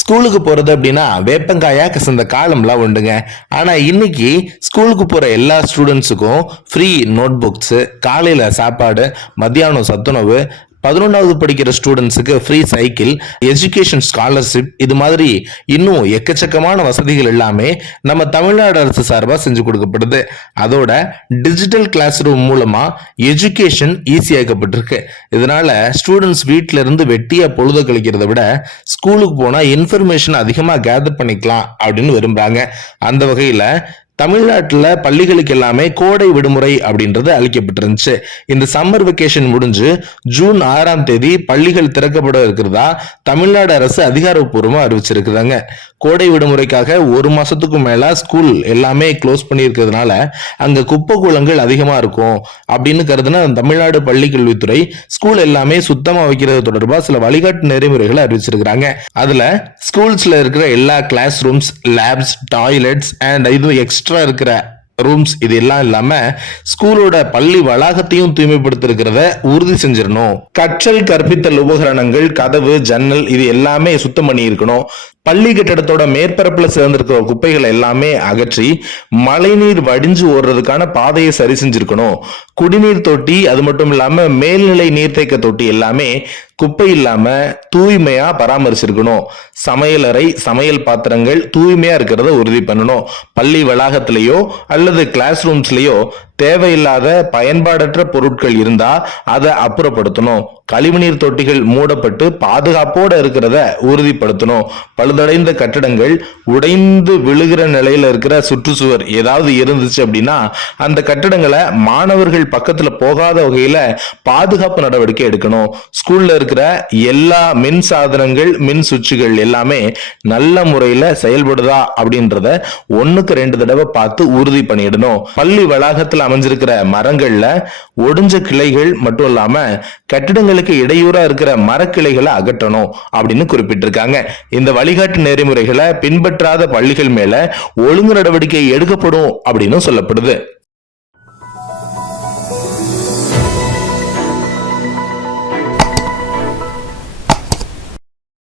ஸ்கூலுக்கு போகிறது அப்படின்னா வேப்பங்காயா கசந்த காலம்லாம் உண்டுங்க. ஆனால் இன்னைக்கு ஸ்கூலுக்கு போகிற எல்லா ஸ்டூடெண்ட்ஸுக்கும் ஃப்ரீ நோட் புக்ஸு காலையில் சாப்பாடு மத்தியானம் சத்துணவு பதினொன்றாவது படிக்கிற ஸ்டூடெண்ட்ஸுக்கு ஃப்ரீ சைக்கிள் எஜுகேஷன் ஸ்காலர்ஷிப் இது மாதிரி இன்னும் எக்கச்சக்கமான வசதிகள் எல்லாமே நம்ம தமிழ்நாடு அரசு சார்பாக செஞ்சு கொடுக்கப்படுது. அதோட டிஜிட்டல் கிளாஸ் ரூம் மூலமாக எஜுகேஷன் ஈஸியாக்கப்பட்டிருக்கு இதனால ஸ்டூடெண்ட்ஸ் வீட்டில இருந்து வெட்டியா பொழுது கழிக்கிறத விட ஸ்கூலுக்கு போனால் இன்ஃபர்மேஷன் அதிகமாக கேதர் பண்ணிக்கலாம் அப்படின்னு விரும்புறாங்க. அந்த வகையில் தமிழ்நாட்டில் பள்ளிகளுக்கு எல்லாமே கோடை விடுமுறை அப்படின்றது அளிக்கப்பட்டிருந்துச்சு. இந்த சம்மர் வெக்கேஷன் முடிஞ்சு ஜூன் ஆறாம் தேதி பள்ளிகள் திறக்கப்பட இருக்கிறதா தமிழ்நாடு அரசு அதிகாரப்பூர்வமாக அறிவிச்சிருக்கிறாங்க கோடை விடுமுறைக்காக ஒரு மாசத்துக்கும் மேல ஸ்கூல் எல்லாமே க்ளோஸ் பண்ணியிருக்கிறதுனால அங்க குப்பை கூலங்கள் அதிகமாக இருக்கும் அப்படின்னு கருதுனா தமிழ்நாடு பள்ளி கல்வித்துறை ஸ்கூல் எல்லாமே சுத்தமாக வைக்கிறது தொடர்பாக சில வழிகாட்டு நெறிமுறைகளை அறிவிச்சிருக்கிறாங்க. அதுல ஸ்கூல்ஸ்ல இருக்கிற எல்லா classrooms labs toilets and இது எக்ஸ்ட்ரா இருக்கிற ரூம்ஸ் இது எல்லாம் இல்லாம ஸ்கூலோட பள்ளி வளாகத்தையும் தூய்மைப்படுத்திருக்கிறத உறுதி செஞ்சிடணும். கற்றல் கற்பித்தல் உபகரணங்கள் கதவு ஜன்னல் இது எல்லாமே சுத்தம் பண்ணி இருக்கணும் பள்ளி கட்டடத்தோட மேற்பரப்புல சேர்ந்திருக்கிற குப்பைகளை எல்லாமே அகற்றி மழைநீர் வடிஞ்சு ஓடுறதுக்கான பாதையை சரி செஞ்சிருக்கணும். குடிநீர் தொட்டி அது மட்டும் இல்லாம மேல்நிலை நீர்த்தேக்க தொட்டி எல்லாமே குப்பை இல்லாம தூய்மையா பராமரிச்சிருக்கணும். சமையலறை சமையல் பாத்திரங்கள் தூய்மையா இருக்கிறத உறுதி பண்ணணும். பள்ளி வளாகத்திலேயோ அல்லது கிளாஸ் ரூம்ஸ்லயோ தேவையில்லாத பயன்பாடற்ற பொருட்கள் இருந்தா அதை அப்புறப்படுத்தணும். கழிவுநீர் தொட்டிகள் மூடப்பட்டு பாதுகாப்போட இருக்கிறத உறுதிப்படுத்தணும். பழுதடைந்த கட்டடங்கள் உடைந்து விழுகிற நிலையில இருக்கிற சுற்றுச்சுவர் ஏதாவது இருந்துச்சு அப்படின்னா அந்த கட்டடங்களை மாணவர்கள் பக்கத்துல போகாத வகையில பாதுகாப்பு நடவடிக்கை எடுக்கணும். ஸ்கூல்ல இருக்கிற எல்லா மின் சாதனங்கள் மின் சுவிட்சுகள் எல்லாமே நல்ல முறையில செயல்படுதா அப்படின்றத ஒண்ணுக்கு ரெண்டு தடவை பார்த்து உறுதி பண்ணிடணும். பள்ளி வளாகத்தில் அமைஞ்சிருக்கிற மரங்கள்ல ஒடிஞ்ச கிளைகள் மட்டும் இல்லாம கட்டிடங்களுக்கு இடையூறா இருக்கிற மரக்கிளைகளை அகற்றணும் அப்படின்னு குறிப்பிட்டிருக்காங்க. இந்த வழிகாட்டு நெறிமுறைகளை பின்பற்றாத பள்ளிகள் மேல ஒழுங்கு நடவடிக்கை எடுக்கப்படும் அப்படின்னு சொல்லப்படுது.